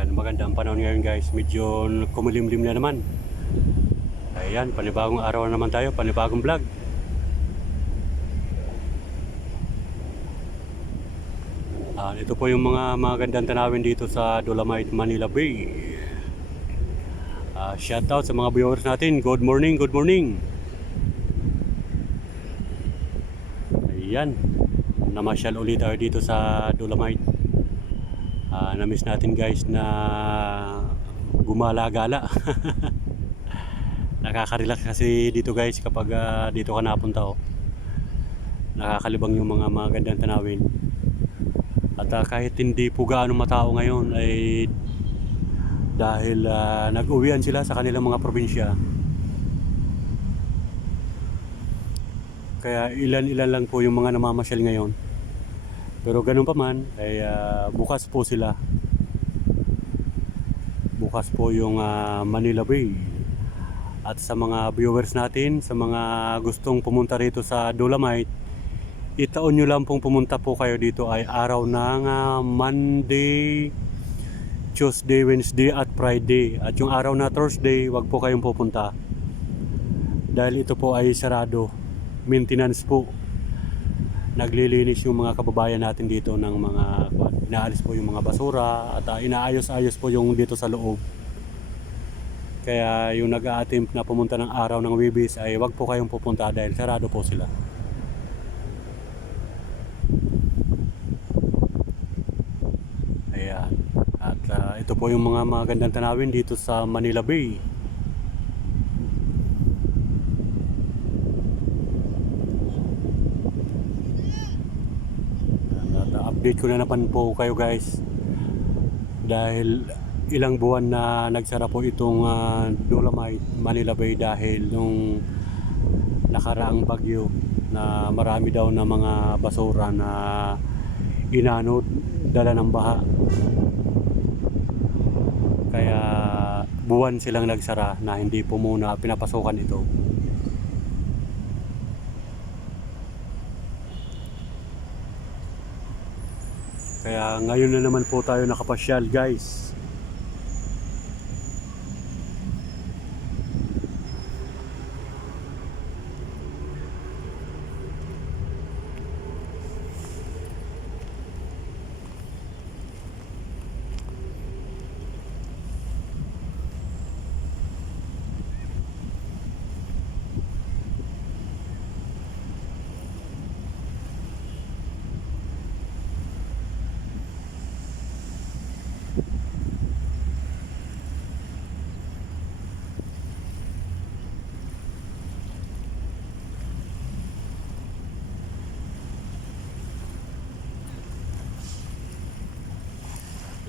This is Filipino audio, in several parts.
Ayan, magandang panahon ngayon guys. Medyo kumulimlim na naman. Ayan, panibagong araw na naman tayo, panibagong vlog. Ah, ito po yung mga magandang tanawin dito sa Dolomite Manila Bay. Ah, shout out sa mga viewers natin. Good morning, good morning. Ayan. Namasyal ulit tayo dito sa Dolomite. Ah, na-miss natin guys na gumala-gala. Nakaka-relax kasi dito guys kapag ah, dito ka napunta oh. Nakakalibang yung mga magandang tanawin. At ah, kahit hindi po gaano matao ngayon ay dahil ah, nag-uwian sila sa kanilang mga probinsya. Kaya ilan-ilan lang po yung mga namamasyal ngayon. Pero ganun pa man, ay ah, bukas po sila. Bukas po yung ah, Manila Bay. At sa mga viewers natin, sa mga gustong pumunta rito sa Dolomite, itaon nyo lang pong pumunta po kayo dito ay araw ng ah, Monday, Tuesday, Wednesday at Friday. At yung araw na Thursday, wag po kayong pupunta. Dahil ito po ay sarado. Maintenance po. Naglilinis yung mga kababayan natin dito ng mga inaalis po yung mga basura at ah, inaayos-ayos po yung dito sa loob. Kaya yung nag-a-attempt na pumunta ng araw ng Wibis ay wag po kayong pupunta dahil sarado po sila. Ayan. At ah, ito po yung mga magandang tanawin dito sa Manila Bay. At ah, update ko na naman po kayo guys. Dahil ilang buwan na nagsara po itong ah, Dolomite Manila Bay dahil nung nakaraang bagyo na marami daw na mga basura na inano dala ng baha. Kaya buwan silang nagsara na hindi po muna pinapasukan ito. Kaya ngayon na naman po tayo nakapasyal guys.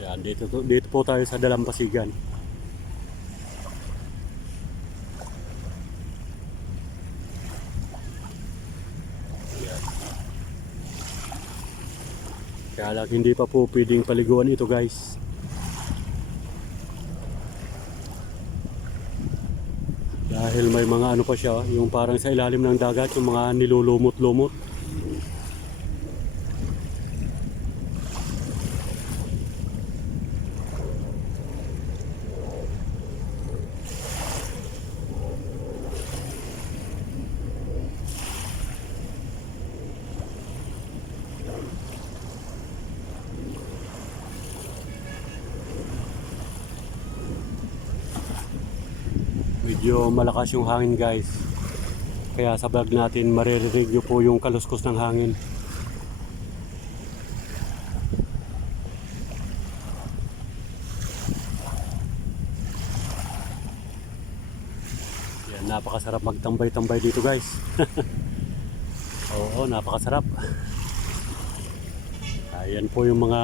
Yan, dito, dito po tayo sa Dalampasigan. Yan. Kaya lang hindi pa po pwedeng paliguan ito guys. Dahil may mga ano pa siya, yung parang sa ilalim ng dagat, yung mga nilulumot-lumot. Medyo malakas yung hangin guys. Kaya sa vlog natin maririnig nyo po yung kaluskos ng hangin. Yan, napakasarap magtambay-tambay dito guys. Oo, napakasarap. Ayan po yung mga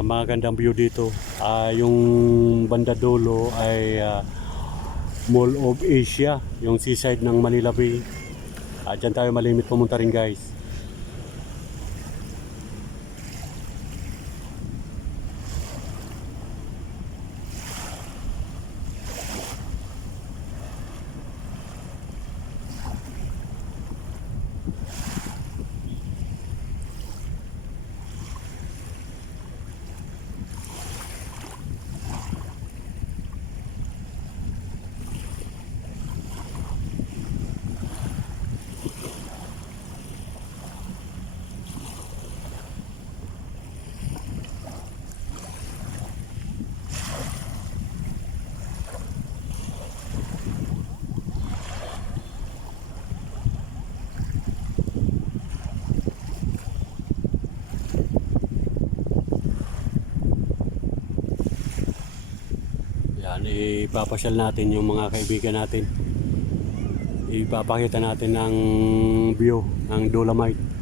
magandang view dito. Ah, yung banda dulo ay ah, Mall of Asia, yung seaside ng Manila Bay. At dyan tayo malimit pumunta rin guys. Ipapasyal natin yung mga kaibigan natin. Ipapakita natin ng view ng Dolomite.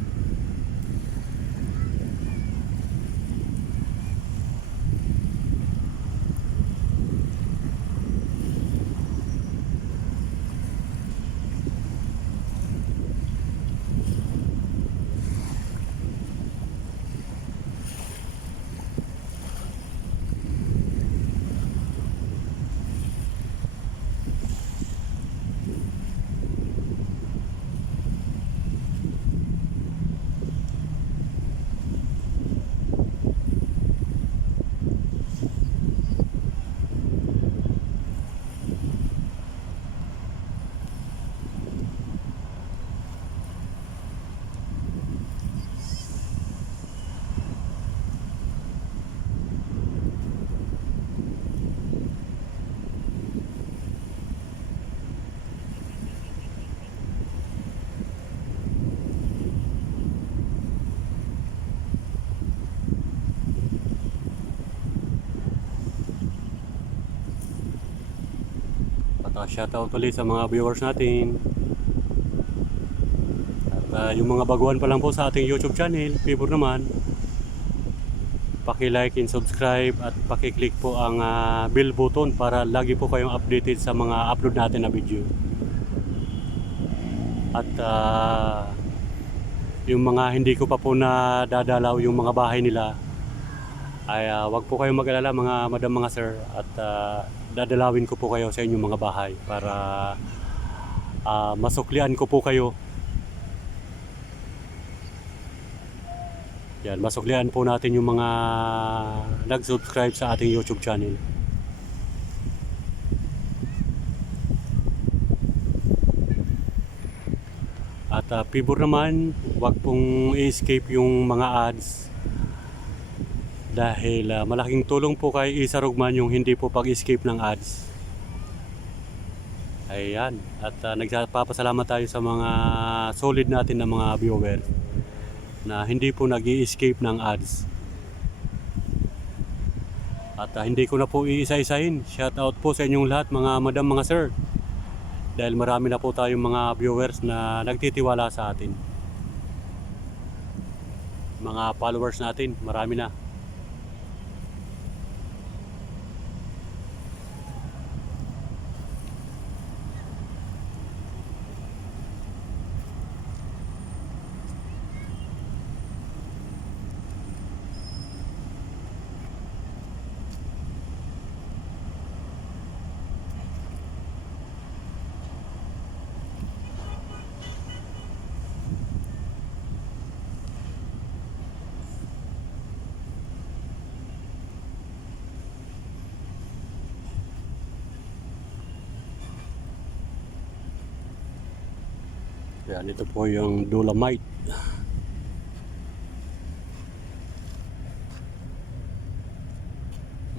Uh, shoutout ulit sa mga viewers natin. At uh, yung mga baguhan pa lang po sa ating YouTube channel, favor naman, paki-like and subscribe at paki-click po ang uh, bell button para lagi po kayong updated sa mga upload natin na video. At uh, yung mga hindi ko pa po na dadalaw yung mga bahay nila ay uh, wag po kayong mag-alala mga madam mga sir at uh, dadalawin ko po kayo sa inyong mga bahay para uh, masuklian ko po kayo Yan, masuklian po natin yung mga nag-subscribe sa ating YouTube channel. At uh, pibor naman, wag pong i-escape yung mga ads dahil ah, malaking tulong po kay Isa Rugman yung hindi po pag-escape ng ads. Ayan, at uh, nagpapasalamat tayo sa mga solid natin na mga viewers na hindi po nag escape ng ads. At ah, hindi ko na po iisa-isahin. Shout out po sa inyong lahat mga madam, mga sir. Dahil marami na po tayong mga viewers na nagtitiwala sa atin. Mga followers natin, marami na. Yan, ito po yung Dolomite.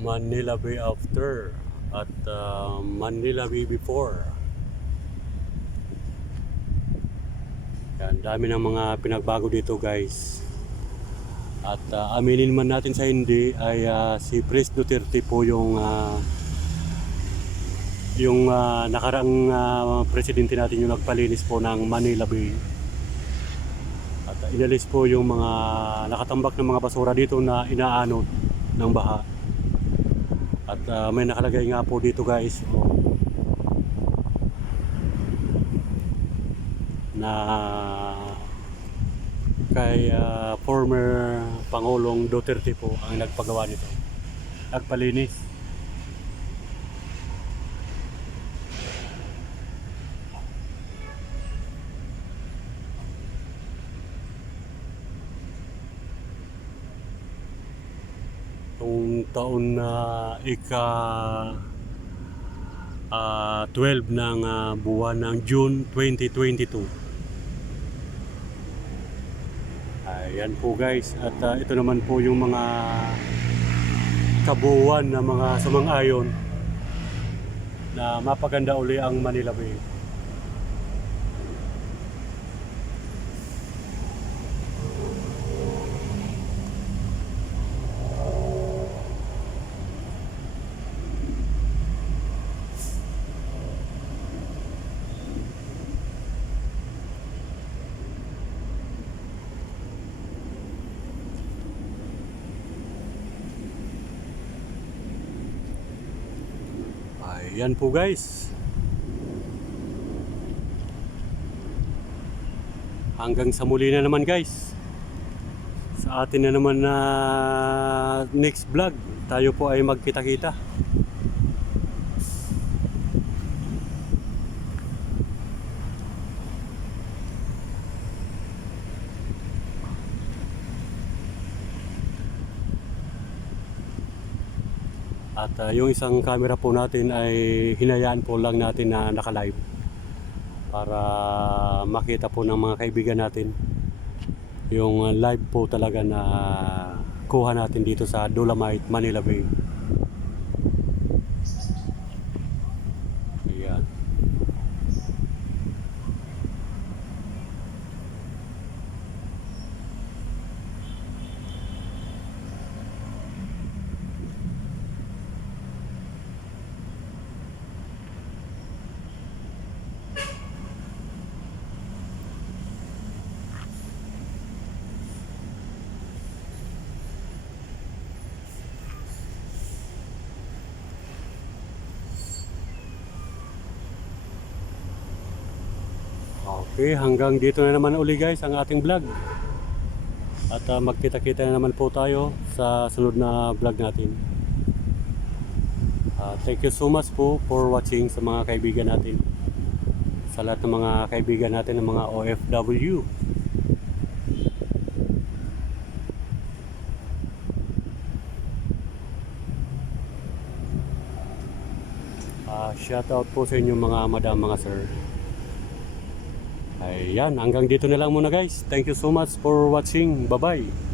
Manila Bay after at uh, Manila Bay before. Yan, dami ng mga pinagbago dito guys. At uh, aminin man natin sa hindi ay uh, si Pres Duterte po yung uh, yung uh, nakaraang uh, presidente natin yung nagpalinis po ng Manila Bay. At uh, inalis po yung mga nakatambak ng mga basura dito na inaanod ng baha. At uh, may nakalagay nga po dito guys oh, na kay uh, former Pangulong Duterte po ang nagpagawa nito. Nagpalinis. Itong taon na ika ah, 12 ng ah, buwan ng June 2022. Ayan po guys at ah, ito naman po yung mga kabuuan na mga sumang-ayon na mapaganda uli ang Manila Bay. Yan po guys. Hanggang sa muli na naman guys. Sa atin na naman na next vlog, tayo po ay magkita-kita. Ah, yung isang camera po natin ay hinayaan po lang natin na naka-live para makita po ng mga kaibigan natin yung ah, live po talaga na kuha natin dito sa Dolomite, Manila Bay. Ayan. Okay, hanggang dito na naman uli guys ang ating vlog. At ah, magkita-kita na naman po tayo sa sunod na vlog natin. Ah, thank you so much po for watching sa mga kaibigan natin. Sa lahat ng mga kaibigan natin ng mga OFW. Ah, shout out po sa inyo mga madam, mga sir. Ayan, hanggang dito na lang muna guys. Thank you so much for watching. Bye-bye.